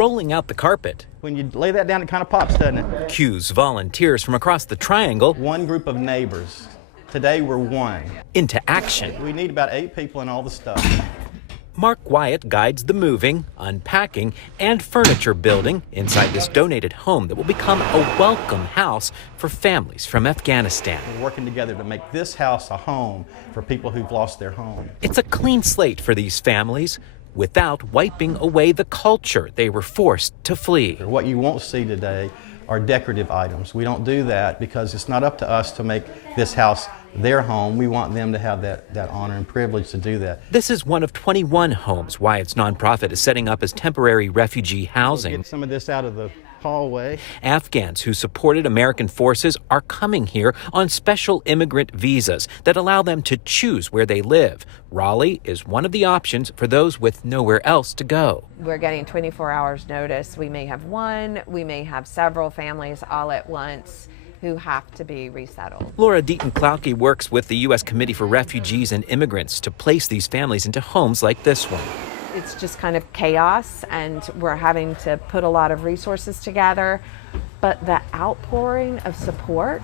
rolling out the carpet. When you lay that down, it kind of pops, doesn't it? Cues volunteers from across the triangle. One group of neighbors. Today we're one. Into action. We need about 8 people and all the stuff. Mark Wyatt guides the moving, unpacking, and furniture building inside this donated home that will become a welcome house for families from Afghanistan. We're working together to make this house a home for people who've lost their home. It's a clean slate for these families without wiping away the culture they were forced to flee. What you won't see today are decorative items. We don't do that because it's not up to us to make this house their home. We want them to have that honor and privilege to do that. This is one of 21 homes Wyatt's nonprofit is setting up as temporary refugee housing. We'll get some of this out of the hallway. Afghans who supported American forces are coming here on special immigrant visas that allow them to choose where they live. Raleigh is one of the options for those with nowhere else to go. We're getting 24 hours notice. We may have one, we may have several families all at once who have to be resettled. Laura Deaton-Klauke works with the U.S. Committee for Refugees and Immigrants to place these families into homes like this one. It's just kind of chaos, and we're having to put a lot of resources together, but the outpouring of support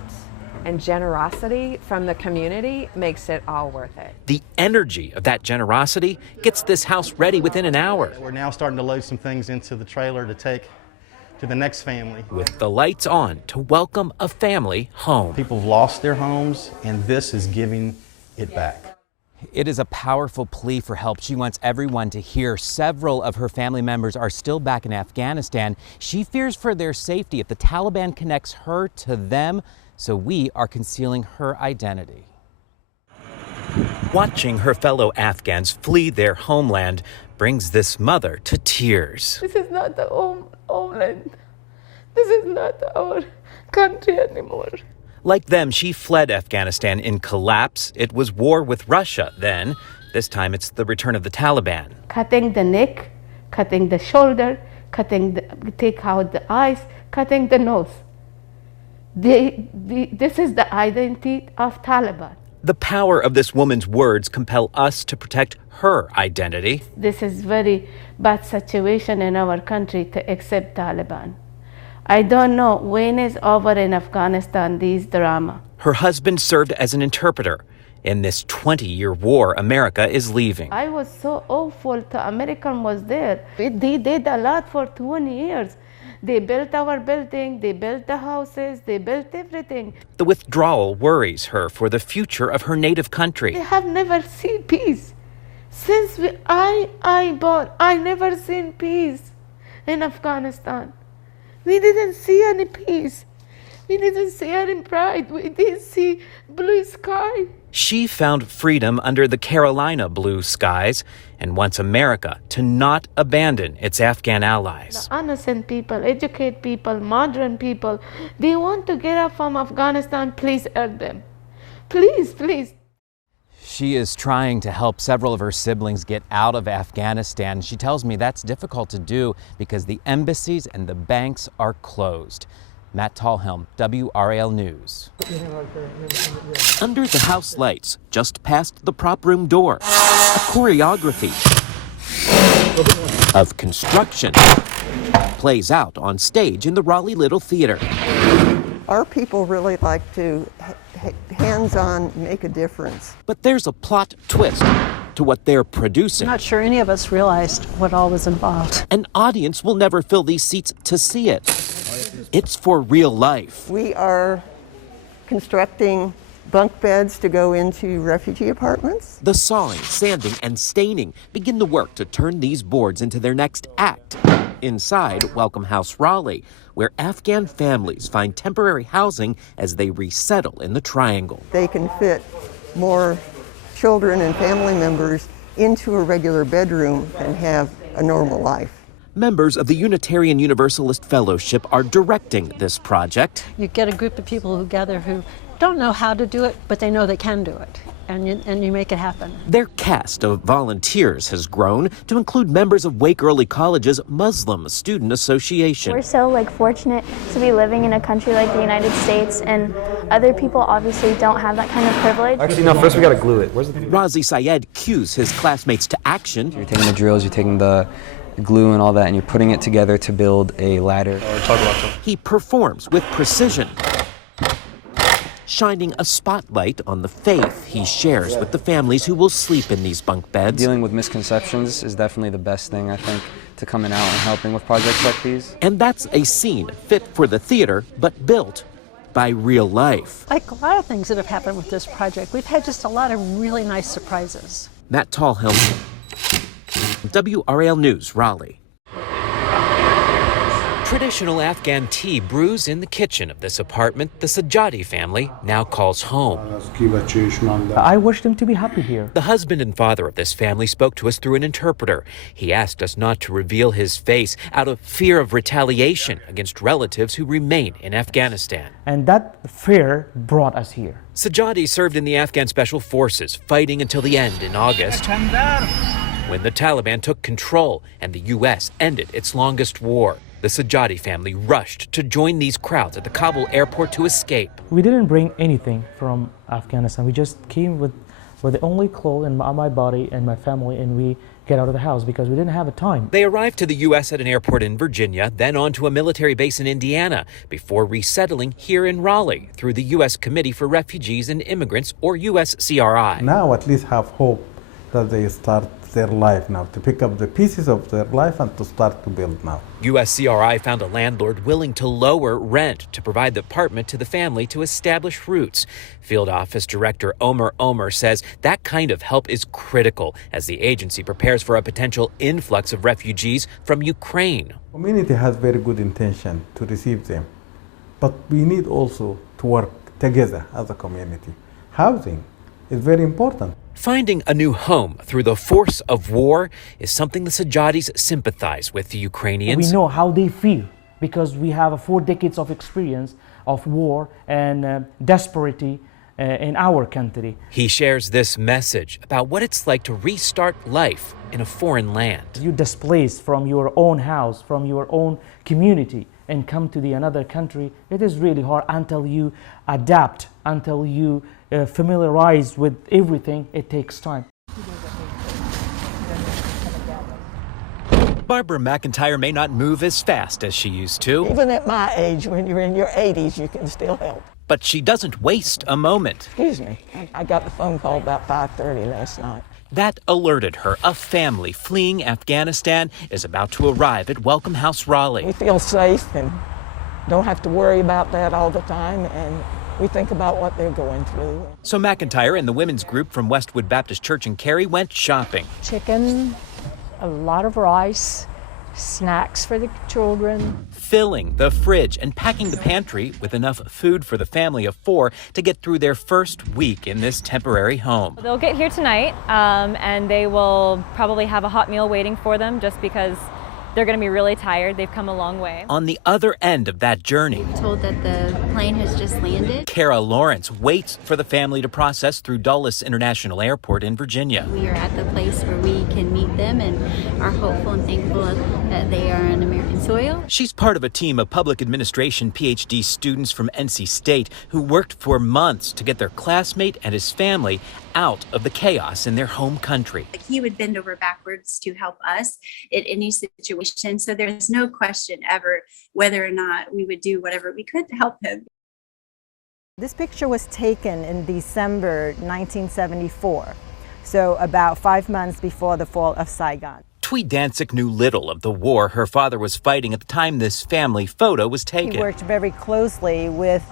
and generosity from the community makes it all worth it. The energy of that generosity gets this house ready within an hour. We're now starting to load some things into the trailer to take to the next family. With the lights on to welcome a family home. People have lost their homes, and this is giving it back. It is a powerful plea for help. She wants everyone to hear. Several of her family members are still back in Afghanistan. She fears for their safety if the Taliban connects her to them, so we are concealing her identity. Watching her fellow Afghans flee their homeland brings this mother to tears. This is not the homeland. This is not our country anymore. Like them, she fled Afghanistan in collapse. It was war with Russia then. This time it's the return of the Taliban. Cutting the neck, cutting the shoulder, take out the eyes, cutting the nose. This is the identity of Taliban. The power of this woman's words compel us to protect her identity. This is very bad situation in our country to accept Taliban. I don't know when is over in Afghanistan, these drama. Her husband served as an interpreter. In this 20-year war, America is leaving. I was so awful to American was there. They did a lot for 20 years. They built our building, they built the houses, they built everything. The withdrawal worries her for the future of her native country. They have never seen peace. Since I never seen peace in Afghanistan. We didn't see any peace. We didn't see any pride. We didn't see blue sky. She found freedom under the Carolina blue skies and wants America to not abandon its Afghan allies. The innocent people, educated people, modern people, they want to get up from Afghanistan. Please help them. Please, please. She is trying to help several of her siblings get out of Afghanistan. She tells me that's difficult to do because the embassies and the banks are closed. Matt Tallhelm, WRAL News. Under the house lights, just past the prop room door, a choreography of construction plays out on stage in the Raleigh Little Theater. Our people really like to hands-on make a difference. But there's a plot twist to what they're producing. I'm not sure any of us realized what all was involved. An audience will never fill these seats to see it. It's for real life. We are constructing bunk beds to go into refugee apartments. The sawing, sanding, and staining begin the work to turn these boards into their next act. Inside Welcome House Raleigh, where Afghan families find temporary housing as they resettle in the triangle. They can fit more children and family members into a regular bedroom and have a normal life. Members of the Unitarian Universalist Fellowship are directing this project. You get a group of people who gather who don't know how to do it, but they know they can do it, and you make it happen. Their cast of volunteers has grown to include members of Wake Early College's Muslim Student Association. We're so fortunate to be living in a country like the United States, and other people obviously don't have that kind of privilege. Actually, no, first we gotta glue it. Where's the... Razi Syed cues his classmates to action. You're taking the drills, you're taking the glue and all that, and you're putting it together to build a ladder. He performs with precision, shining a spotlight on the faith he shares with the families who will sleep in these bunk beds. Dealing with misconceptions is definitely the best thing, I think, to coming out and helping with projects like these. And that's a scene fit for the theater, but built by real life. Like a lot of things that have happened with this project, we've had just a lot of really nice surprises. Matt Tallhelm, WRAL News, Raleigh. Traditional Afghan tea brews in the kitchen of this apartment the Sajadi family now calls home. I wish them to be happy here. The husband and father of this family spoke to us through an interpreter. He asked us not to reveal his face out of fear of retaliation against relatives who remain in Afghanistan. And that fear brought us here. Sajadi served in the Afghan Special Forces, fighting until the end in August, when the Taliban took control and the U.S. ended its longest war. The Sajadi family rushed to join these crowds at the Kabul airport to escape. We didn't bring anything from Afghanistan. We just came with the only clothes on my body and my family, and we get out of the house because we didn't have a time. They arrived to the U.S. at an airport in Virginia, then on to a military base in Indiana, before resettling here in Raleigh through the U.S. Committee for Refugees and Immigrants, or USCRI. Now at least have hope that they start their life now, to pick up the pieces of their life and to start to build now. USCRI found a landlord willing to lower rent to provide the apartment to the family to establish roots. Field Office Director Omer says that kind of help is critical as the agency prepares for a potential influx of refugees from Ukraine. The community has very good intention to receive them, but we need also to work together as a community. Housing is very important. Finding a new home through the force of war is something the Sajadis sympathize with the Ukrainians. We know how they feel because we have 4 decades of experience of war and desperation in our country. He shares this message about what it's like to restart life in a foreign land. You're displaced from your own house, from your own community, and come to another country. It is really hard until you adapt, until you familiarize with everything. It takes time. Barbara McIntyre may not move as fast as she used to. Even at my age, when you're in your 80s, you can still help. But she doesn't waste a moment. Excuse me. I got the phone call about 5:30 last night. That alerted her a family fleeing Afghanistan is about to arrive at Welcome House Raleigh. We feel safe and don't have to worry about that all the time, and we think about what they're going through. So McIntyre and the women's group from Westwood Baptist Church in Cary went shopping. Chicken, a lot of rice, snacks for the children. Filling the fridge and packing the pantry with enough food for the family of 4 to get through their first week in this temporary home. They'll get here tonight and they will probably have a hot meal waiting for them just because they're going to be really tired. They've come a long way. On the other end of that journey, I'm told that the plane has just landed. Kara Lawrence waits for the family to process through Dulles International Airport in Virginia. We are at the place where we can meet them and are hopeful and thankful that they are on American soil. She's part of a team of public administration PhD students from NC State who worked for months to get their classmate and his family out of the chaos in their home country. He would bend over backwards to help us in any situation. So there's no question ever whether or not we would do whatever we could to help him. This picture was taken in December 1974, so about 5 months before the fall of Saigon. Twee Dancic knew little of the war her father was fighting at the time this family photo was taken. He worked very closely with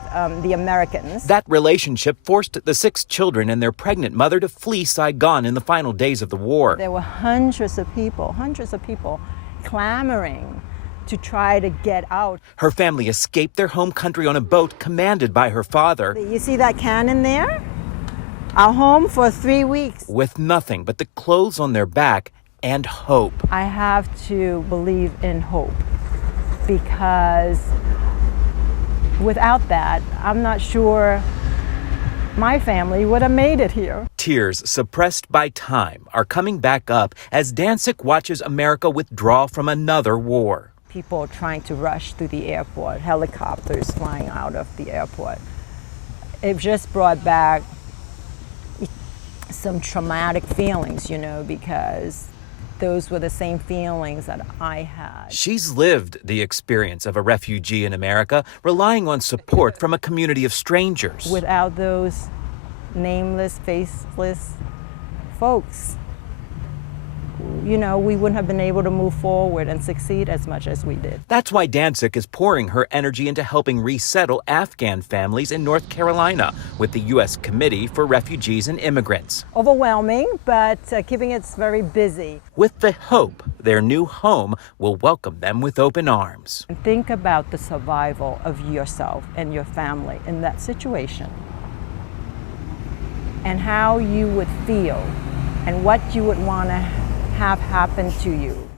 the Americans. That relationship forced the 6 children and their pregnant mother to flee Saigon in the final days of the war. There were hundreds of people clamoring to try to get out. Her family escaped their home country on a boat commanded by her father. You see that cannon there? Our home for 3 weeks. With nothing but the clothes on their back and hope. I have to believe in hope because without that, I'm not sure my family would have made it here. Tears suppressed by time are coming back up as Dancic watches America withdraw from another war. People trying to rush through the airport, helicopters flying out of the airport. It just brought back some traumatic feelings, because those were the same feelings that I had. She's lived the experience of a refugee in America, relying on support from a community of strangers. Without those nameless, faceless folks, you know, we wouldn't have been able to move forward and succeed as much as we did. That's why Danzig is pouring her energy into helping resettle Afghan families in North Carolina with the U.S. Committee for Refugees and Immigrants. Overwhelming, but keeping it very busy. With the hope their new home will welcome them with open arms. Think about the survival of yourself and your family in that situation, and how you would feel and what you would want to have happen to you.